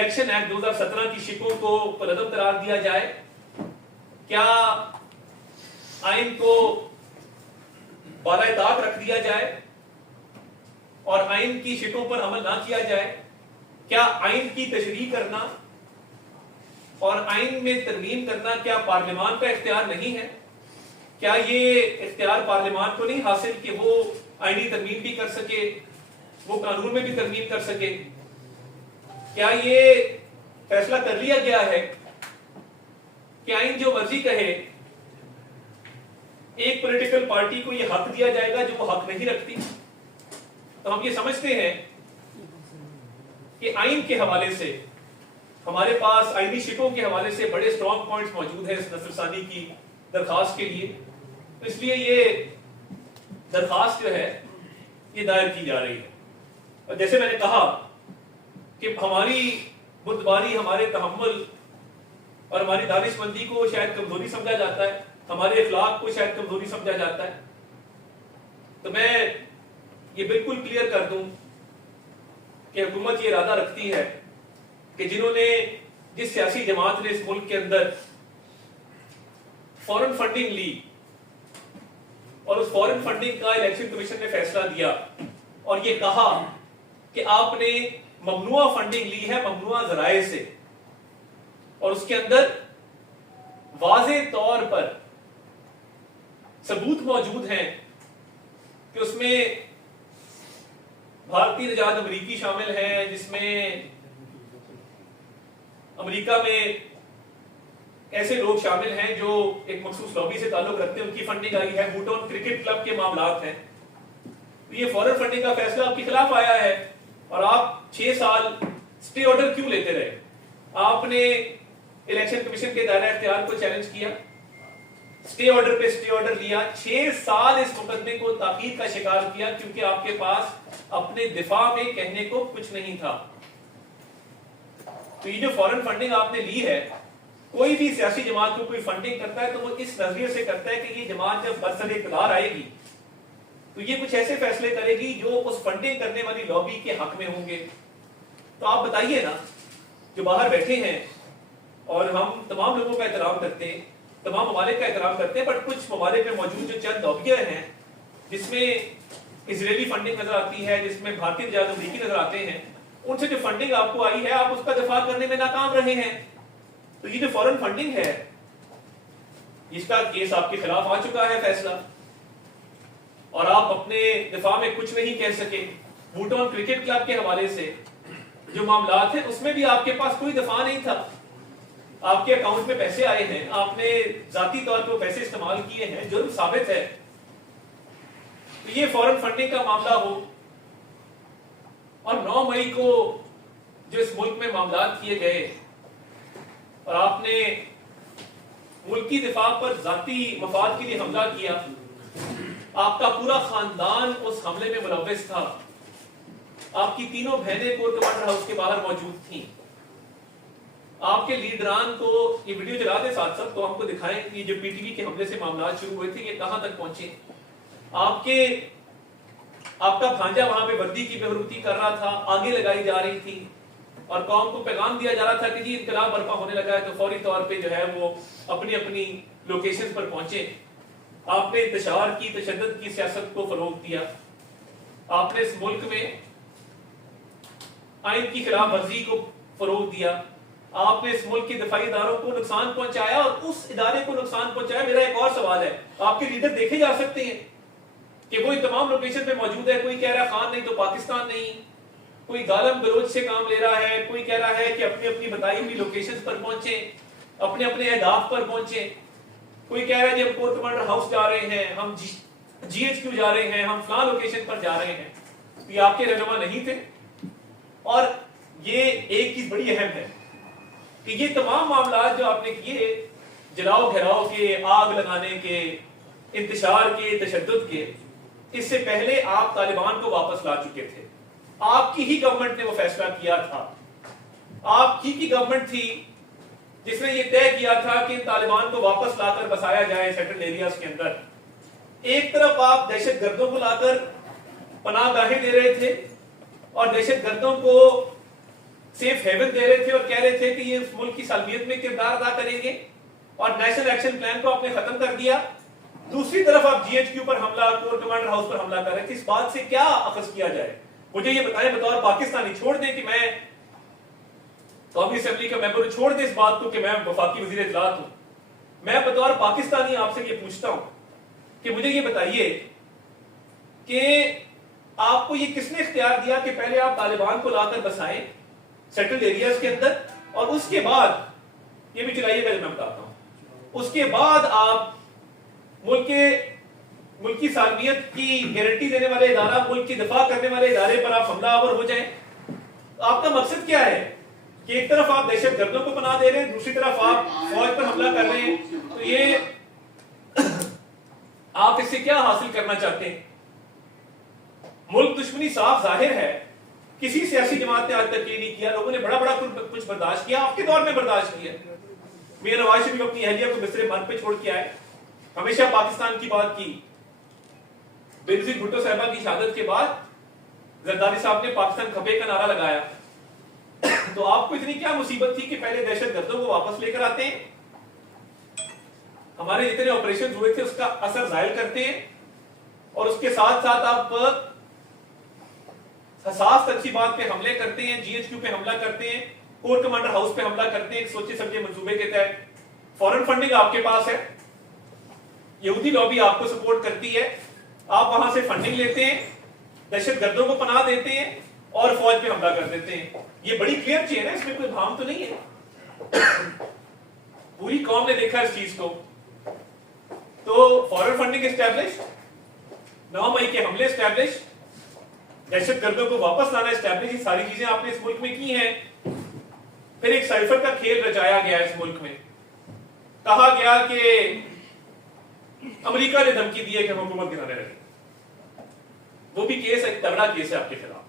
Election act 2017 की शिकों को मुलज़्ज़म करार दिया जाए? क्या आइन को बाला-ए-ताक़त रख दिया जाए और आइन की शिकों पर अमल ना किया जाए? क्या आइन की तशरीह करना और आइन में तरमीम करना क्या पार्लियामान का इख्तियार नहीं है? क्या ये इख्तियार पार्लियामान को नहीं हासिल कि वो आईनी तरमीम भी कर सके, वो कानून में भी तरमीम कर सके? क्या ये फैसला कर लिया गया है कि आइन जो मर्जी कहे, एक पॉलिटिकल पार्टी को ये हक दिया जाएगा जो वो हक नहीं रखती? तो हम ये समझते हैं कि आइन के हवाले से हमारे पास आईनी शिकों के हवाले से बड़े स्ट्रॉन्ग पॉइंट्स मौजूद हैं इस नजरसानी की दरखास्त के लिए। तो इसलिए ये दरखास्त जो है ये दायर की जा रही है। और जैसे मैंने कहा कि हमारी बुर्दबारी, हमारे तहम्मुल और हमारी दानिशमंदी को शायद कमजोरी समझा जाता है, हमारे इखलाक को शायद कमजोरी समझा जाता है। तो मैं ये बिल्कुल क्लियर कर दूं कि हुकूमत ये इरादा रखती है कि जिन्होंने, जिस सियासी जमात ने इस मुल्क के अंदर फॉरेन फंडिंग ली और उस फॉरेन फंडिंग का इलेक्शन कमीशन ने फैसला दिया और ये कहा कि आपने ममनुआ फंडिंग ली है ममनुआ जराए से, और उसके अंदर वाज़े तौर पर सबूत मौजूद हैं कि उसमें भारतीय निजात अमरीकी शामिल हैं, जिसमें अमेरिका में ऐसे लोग शामिल हैं जो एक मखसूस लॉबी से ताल्लुक रखते हैं, उनकी फंडिंग आई है, बूटन क्रिकेट क्लब के मामलात हैं। तो ये फॉरेन फंडिंग का फैसला आपके खिलाफ आया है और आप 6 साल स्टे ऑर्डर क्यों लेते रहे? आपने इलेक्शन कमीशन के दायरा इख्तियार को चैलेंज किया, स्टे ऑर्डर पे स्टे ऑर्डर लिया, 6 साल इस मुकदमे को ताकीद का शिकार किया क्योंकि आपके पास अपने दिफा में कहने को कुछ नहीं था। तो ये जो फॉरेन फंडिंग आपने ली है, कोई भी सियासी जमात को कोई फंडिंग करता है तो वो इस नजरिए से करता है कि ये जमात जब बरसर इक़्तिदार आएगी तो ये कुछ ऐसे फैसले करेगी जो उस फंडिंग करने वाली लॉबी के हक में होंगे। तो आप बताइए ना, जो बाहर बैठे हैं, और हम तमाम लोगों का एहतराम करते हैं, तमाम ममालिक का एहतराम करते हैं, बट कुछ ममालिक में मौजूद जो चंद लॉबियां हैं जिसमें इजरायली फंडिंग नजर आती है, जिसमें भारतीय निजात अमरीकी नजर आते हैं, उनसे जो फंडिंग आपको आई है आप उसका दफा करने में नाकाम रहे हैं। तो ये जो फॉरेन फंडिंग है इसका केस आपके खिलाफ आ चुका है फैसला, और आप अपने दिफा में कुछ नहीं कह सके। बूटन क्रिकेट क्लब के हवाले से जो मामलात है उसमें भी आपके पास कोई दफा नहीं था। आपके अकाउंट में पैसे आए हैं, आपने जाती तौर पर पैसे इस्तेमाल किए हैं, जुर्म साबित है। तो ये फॉरेन फंडिंग का मामला हो और 9 मई को जो इस मुल्क में मामलात किए गए और आपने मुल्की दिफा पर जाती मफाद के लिए हमला किया, आपका पूरा खानदान उस हमले में मुलव्वस था, आपकी तीनों बहनें कोर्ट कमांडर हाउस के बाहर मौजूद थीं, आपके लीडरान को, ये वीडियो चला दे साथ साथ तो हमको दिखाएं कि जो पीटीवी के हमले से मामला शुरू हुए थे ये कहां तक पहुंचे। आपका भांजा वहां पे वर्दी की बेहरुमती कर रहा था, आगे लगाई जा रही थी और कौम को पैगाम दिया जा रहा था कि जी इनकलाब बर्पा होने लगा है, तो फौरी तौर पे जो है वो अपनी अपनी लोकेशन पर पहुंचे। आपने इंतशार की, तशद्दुद की सियासत को फरोग दिया। आपने इस मुल्क में आइन की खिलाफ वर्जी को फरोग दिया। आपने इस मुल्क के दिफाई इदारों को नुकसान पहुंचाया और उस इदारे को नुकसान पहुंचाया। मेरा एक और सवाल है, आपके लीडर देखे जा सकते हैं कि वो तमाम लोकेशन पे मौजूद है। कोई कह रहा है खान नहीं तो पाकिस्तान नहीं, कोई गालम गलोच से काम ले रहा है, कोई कह रहा है कि अपनी अपनी बताई हुई लोकेशन पर पहुंचे, अपने अपने अहदाफ पर पहुंचे, कोई कह रहा है जी हम कोर कमांडर हाउस जा रहे हैं, हम GHQ जा रहे हैं, हम फलां लोकेशन पर जा रहे हैं। ये आपके रहनुमा नहीं थे। और ये एक चीज बड़ी अहम है कि ये तमाम मामला जो आपने किए, जलाओ घेराव के, आग लगाने के, इंतशार के, तशद्दुद के, इससे पहले आप तालिबान को वापस ला चुके थे। आपकी ही गवर्नमेंट ने वो फैसला किया था, आपकी की गवर्नमेंट थी जिसने ये तय किया था कि तालिबान को वापस लाकर बसाया जाए सेटल्ड एरियाज के अंदर। एक तरफ आप दहशतगर्दों को लाकर पनाहगाहें दे रहे थे और दहशतगर्दों को सेफ हेवन दे रहे थे और कह रहे थे कि ये उस मुल्क की सालमियत में किरदार अदा करेंगे, और नेशनल एक्शन प्लान को आपने खत्म कर दिया। दूसरी तरफ आप जीएचक्यू पर हमला, कोर कमांडर हाउस पर हमला कर रहे थे। इस बात से क्या अखज़ किया जाए? मुझे ये बताएं बतौर पाकिस्तानी। छोड़ दें कि मैं कौमी असेंबली का मेंबर हूं, छोड़ दें इस बात को कि मैं वफाकी वजीर इत्तलात हूं, मैं बतौर पाकिस्तानी आपसे ये पूछता हूं कि मुझे ये बताइए कि आपको ये किसने इख्तियार दिया कि पहले आप तालिबान को लाकर बसाएं सेटल्ड एरियाज के अंदर, और उसके बाद ये भी चलाइएगा मैं बताता हूं, उसके बाद आप मुल्क की सालमियत की गारंटी देने वाले इदारा, मुल्क की दफा करने वाले इदारे पर आप हमलावर हो जाएं। आपका मकसद क्या है कि एक तरफ आप दहशत गर्दों को पनाह दे रहे हैं, दूसरी तरफ आप फौज पर हमला कर रहे हैं, तो ये आप इससे क्या हासिल करना चाहते हैं? मुल्क दुश्मनी साफ जाहिर है, किसी सियासी जमात ने आज तक ये नहीं किया। लोगों ने बड़ा कुछ बर्दाश्त किया, आपके दौर में बर्दाश्त किया। मियां नवाज शरीफ अपनी अहलिया को बिस्तरे मर्द पे छोड़ के आए, हमेशा पाकिस्तान की बात की। बेनजीर भुट्टो साहिबा की शहादत के बाद जरदारी साहब ने पाकिस्तान खपे का नारा लगाया। तो आपको इतनी क्या मुसीबत थी कि पहले दहशत गर्दों को वापस लेकर आते हैं, हमारे जितने ऑपरेशन हुए थे उसका असर जाहिर करते हैं, और उसके साथ साथ आप हसास तकसीबात पे हमले करते हैं, जीएचक्यू पे हमला करते हैं, कोर कमांडर हाउस पे हमला करते हैं एक सोचे समझे मंसूबे के तहत। फॉरेन फंडिंग आपके पास है, यहूदी लॉबी आपको सपोर्ट करती है, आप वहां से फंडिंग लेते हैं, दहशत गर्दों को पनाह देते हैं और फौज पे हमला कर देते हैं। ये बड़ी क्लियर चेन है, इसमें कोई भाम तो नहीं है। पूरी कौम ने देखा इस चीज को। तो फॉरेन फंडिंग एस्टैब्लिश, 9 मई के हमले एस्टैब्लिश, दहशत गर्दों को वापस लाना एस्टैब्लिश, ये सारी चीजें आपने इस मुल्क में की हैं। फिर एक साइफर का खेल रचाया गया इस मुल्क में, कहा गया कि अमेरिका ने धमकी दी है कि हम हुकूमत गिराने लगे। वो भी केस एक तगड़ा केस है आपके खिलाफ,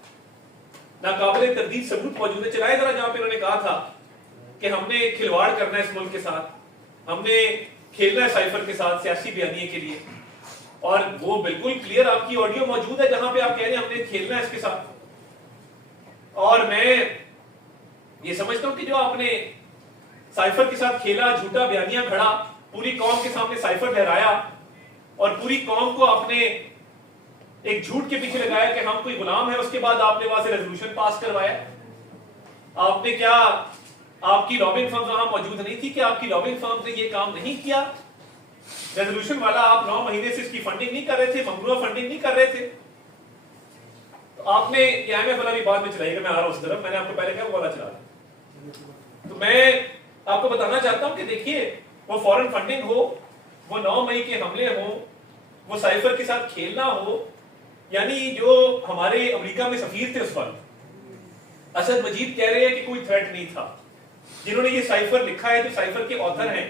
नाकाबिले तरदीद सबूत मौजूद है। चलाए जरा जहां पे उन्होंने कहा था कि हमने खिलवाड़ करना है इस मुल्क के साथ, हमने खेलना है साइफर के साथ सियासी बयानिए के लिए, और वो बिल्कुल क्लियर आपकी ऑडियो मौजूद है जहां पे आप कह रहे हैं हमने खेलना है इसके साथ। और मैं ये समझता हूं कि जो आपने साइफर के साथ खेला, झूठा बयानिया खड़ा, पूरी कौम के सामने साइफर लहराया, और पूरी कौम को आपने एक झूठ के पीछे लगाया कि हम कोई गुलाम है, उसके बाद आपने वहां से रेजोल्यूशन पास करवाया। आपने क्या, आपकी लॉबिंग फर्म वहां मौजूद नहीं थी कि आपकी लॉबिंग फर्म ने ये काम नहीं किया? रेजोल्यूशन वाला आप 9 महीने से इसकी फंडिंग नहीं कर रहे थे, ममनूआ फंडिंग नहीं कर रहे थे, तो आपने IMF वाला भी बाद में चलाएगा, मैं आ रहा हूं उस तरफ, मैंने आपको पहले कहा वो वाला चला दिया। तो मैं आपको बताना चाहता हूं कि देखिए, वो फॉरेन फंडिंग हो, वो 9 मई के हमले हो, वो साइफर के साथ खेलना हो, यानी जो हमारे अमेरिका में सफीर थे उस वक्त असद मजीद कह रहे हैं कि कोई थ्रेट नहीं था। जिन्होंने ये साइफर लिखा है, जो साइफर के ऑथर हैं,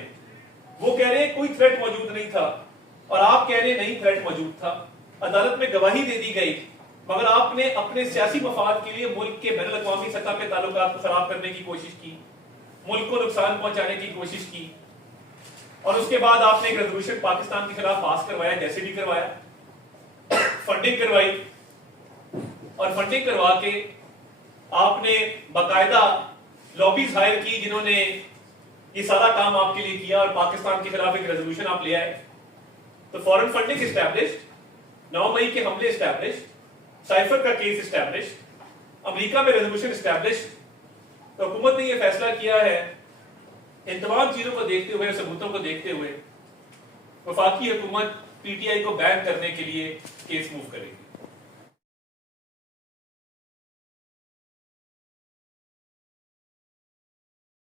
वो कह रहे हैं कोई थ्रेट मौजूद नहीं था, और आप कह रहे हैं नहीं थ्रेट मौजूद था। अदालत में गवाही दे दी गई, मगर आपने अपने सियासी मफाद के लिए मुल्क के बैनुल अक़वामी सतह पे ताल्लुकात को खराब करने की कोशिश की, मुल्क को नुकसान पहुंचाने की कोशिश की, और उसके बाद आपने एक रेजोल्यूशन पाकिस्तान के खिलाफ पास करवाया, जैसे भी करवाया, फंडिंग करवाई, और फंडिंग करवा के आपने बाकायदा लॉबीज हायर की जिन्होंने ये सारा काम आपके लिए किया, और पाकिस्तान के खिलाफ एक रेजोल्यूशन आप ले आए। तो फॉरेन फंडिंग एस्टैब्लिश्ड, 9 मई के हमले एस्टैब्लिश्ड, साइफर का केस एस्टैब्लिश्ड, अमेरिका में रेजोल्यूशन एस्टैब्लिश्ड। तो हुकूमत ने यह फैसला किया है, इन तमाम चीजों को देखते हुए, सबूतों को देखते हुए, वफाकी हुकूमत PTI को बैन करने के लिए केस मूव करेगी।